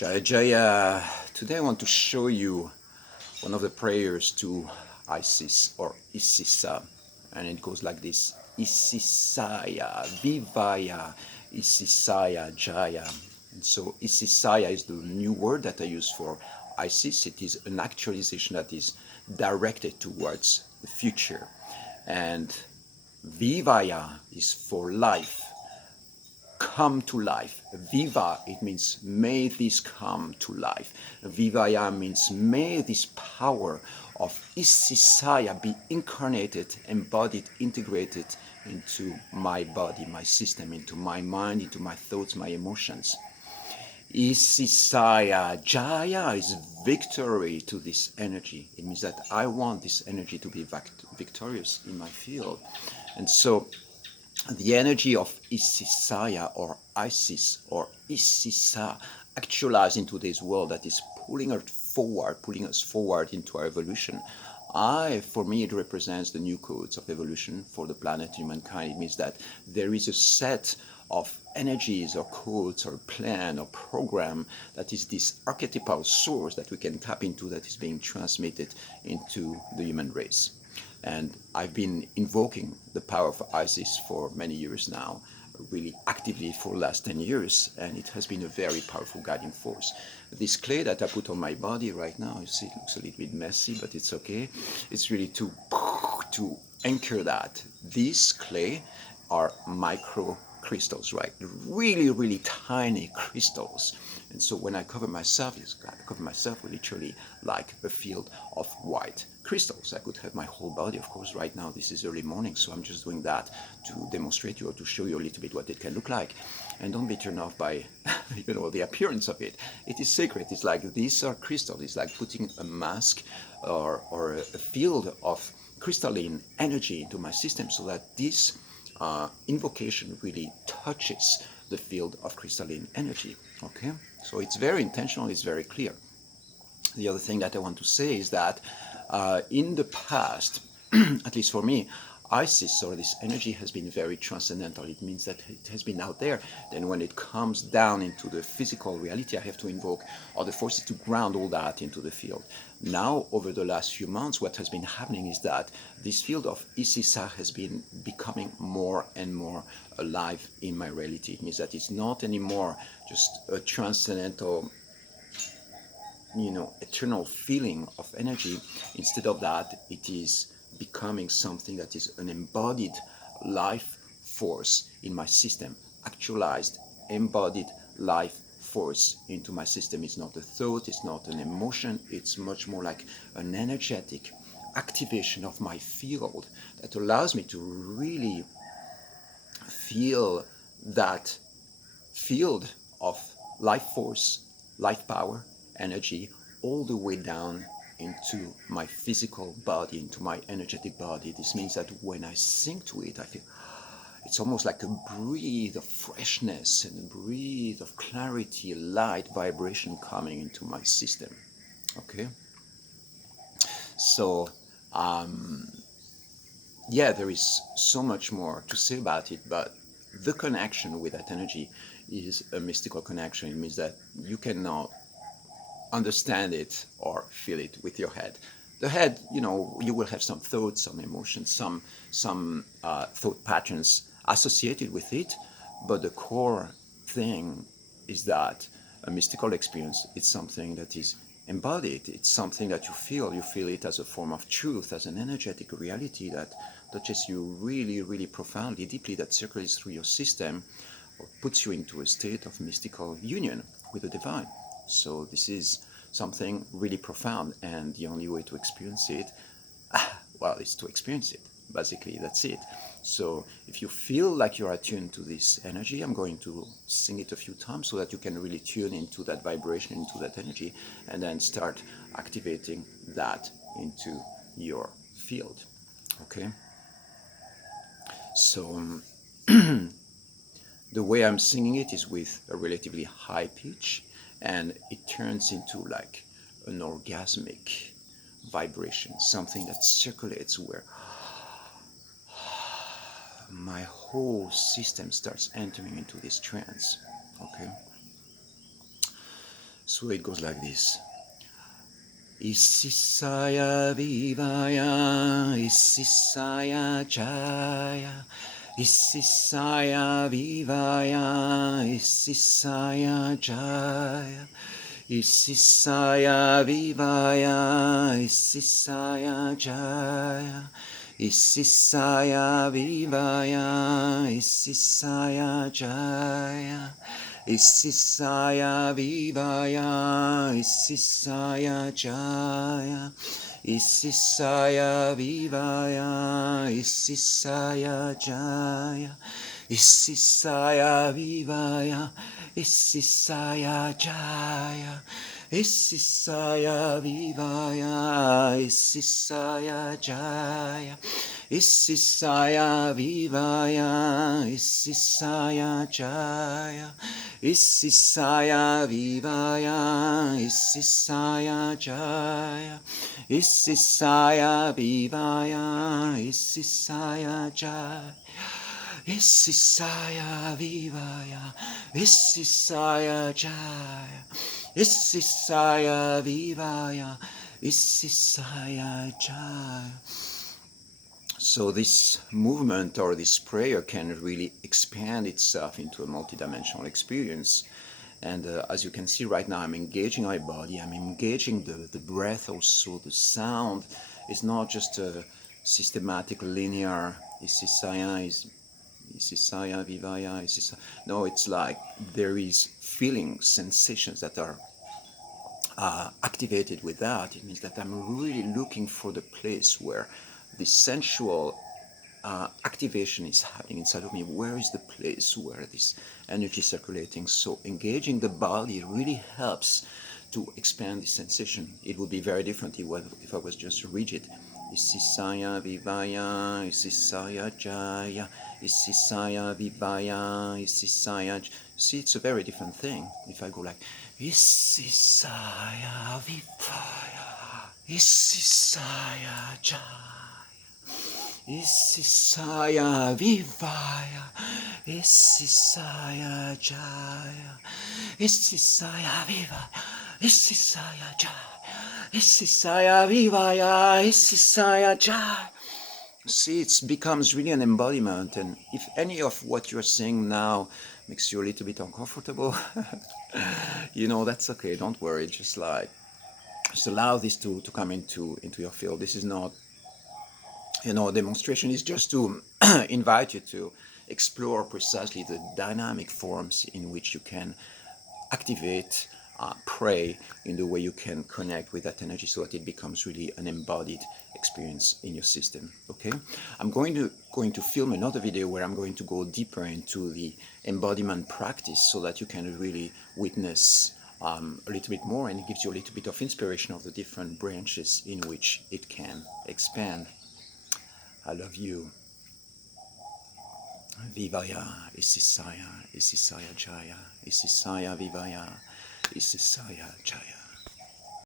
Jaya Jaya. Today I want to show you one of the prayers to Isis or Isisa, and it goes like this: Isisaya, Vivaya, Isisaya, Jaya. And so Isisaya is the new word that I use for Isis. It is an actualization that is directed towards the future, and Vivaya is for life. Come to life. Viva, it means may this come to life. Vivaya means may this power of Isisaya be incarnated, embodied, integrated into my body, my system, into my mind, into my thoughts, my emotions. Isisaya, Jaya is victory to this energy. It means that I want this energy to be victorious in my field. And so the energy of Isisaya or Isis or Isisa actualized in today's world that is pulling us forward into our evolution. For me, it represents the new codes of evolution for the planet, humankind. It means that there is a set of energies or codes or plan or program that is this archetypal source that we can tap into that is being transmitted into the human race. And I've been invoking the power of Isis for many years now, really actively for the last 10 years, and it has been a very powerful guiding force. This clay that I put on my body right now, you see, it looks a little bit messy, but it's okay. It's really to anchor that. These clay are micro crystals, right? Really, really tiny crystals. And so when I cover myself, I cover myself literally like a field of white crystals. I could have my whole body, of course. Right now, this is early morning, so I'm just doing that to demonstrate you or to show you a little bit what it can look like. And don't be turned off by the appearance of it. It is sacred. It's like these are crystals. It's like putting a mask or a field of crystalline energy into my system so that this invocation really touches the field of crystalline energy. Okay, so it's very intentional, it's very clear. The other thing that I want to say is that in the past, at least for me, Isis or this energy has been very transcendental. It means that it has been out there. Then when it comes down into the physical reality, I have to invoke other forces to ground all that into the field. Now, over the last few months, what has been happening is that this field of Isisa has been becoming more and more alive in my reality. It means that it's not anymore just a transcendental eternal feeling of energy. Instead of that, it is becoming something that is an embodied life force in my system, actualized embodied life force into my system. It's not a thought, it's not an emotion, it's much more like an energetic activation of my field that allows me to really feel that field of life force, life power, energy, all the way down into my physical body, into my energetic body. This means that when I sink to it, I feel it's almost like a breath of freshness and a breath of clarity, light, vibration coming into my system. Okay? So, yeah, there is so much more to say about it, but the connection with that energy is a mystical connection. It means that you cannot understand it or feel it with your head. The head, you will have some thoughts, some emotions, some thought patterns associated with it, but the core thing is that a mystical experience is something that is embodied. It's something that you feel. You feel it as a form of truth, as an energetic reality that touches you really, really profoundly, deeply, that circulates through your system or puts you into a state of mystical union with the divine. So this is something really profound, and the only way to experience it, well, is to experience it. Basically, that's it. So if you feel like you're attuned to this energy, I'm going to sing it a few times so that you can really tune into that vibration, into that energy, and then start activating that into your field. Okay? So the way I'm singing it is with a relatively high pitch, and it turns into like an orgasmic vibration, something that circulates where my whole system starts entering into this trance. Okay? So it goes like this. Isisaya Vivaya, Isisaya Jaya, Isisaya Vivaya, Isisaya Jaya, Isisaya Vivaya, Isisaya Jaya, Isisaya Vivaya, Isisaya Jaya. Isisaya Vivaya, Isisaya Jaya, Isisaya Vivaya, Isisaya Jaya, Isisaya Vivaya, Isisaya Jaya, Isisaya Vivaya, Isisaya Jaya, Isisaya Vivaya, Isisaya Jaya, Isisaya Vivaya, Isisaya Jaya, Isisaya Vivaya, Isisaya Jaya, Isisaya Vivaya, Isisaya Jaya, Isisaya Vivaya, Isisaya Jaya. So this movement or this prayer can really expand itself into a multidimensional experience. And as you can see right now, I'm engaging my body, I'm engaging the breath also, the sound. It's not just a systematic linear Isisaya is Isisaya, Vivaya, Isisaya. No, it's like there is feelings, sensations that are activated with that. It means that I'm really looking for the place where the sensual activation is happening inside of me. Where is the place where this energy is circulating? So engaging the body really helps to expand the sensation. It would be very different if I was just rigid. Isisaya Vivaya, Isisaya Jaya, Isisaya Vivaya, Isisaya. See, it's a very different thing. If I go like Isisaya Vivaya, Isisaya Jaya, Isisaya Vivaya, Isisaya Jaya, Isisaya Vivaya, Isisaya Jaya, Isisaya Vivaya, Isisaya Jaya. See, it becomes really an embodiment, and if any of what you're saying now makes you a little bit uncomfortable, that's okay, don't worry, just allow this to come into your field. This is not demonstration, is just to invite you to explore precisely the dynamic forms in which you can activate, pray in the way you can connect with that energy so that it becomes really an embodied experience in your system. Okay, I'm going to film another video where I'm going to go deeper into the embodiment practice so that you can really witness a little bit more, and it gives you a little bit of inspiration of the different branches in which it can expand. I love you. Vivaya, Isisaya, Isisaya Jaya, Isisaya Vivaya, Isisaya Jaya.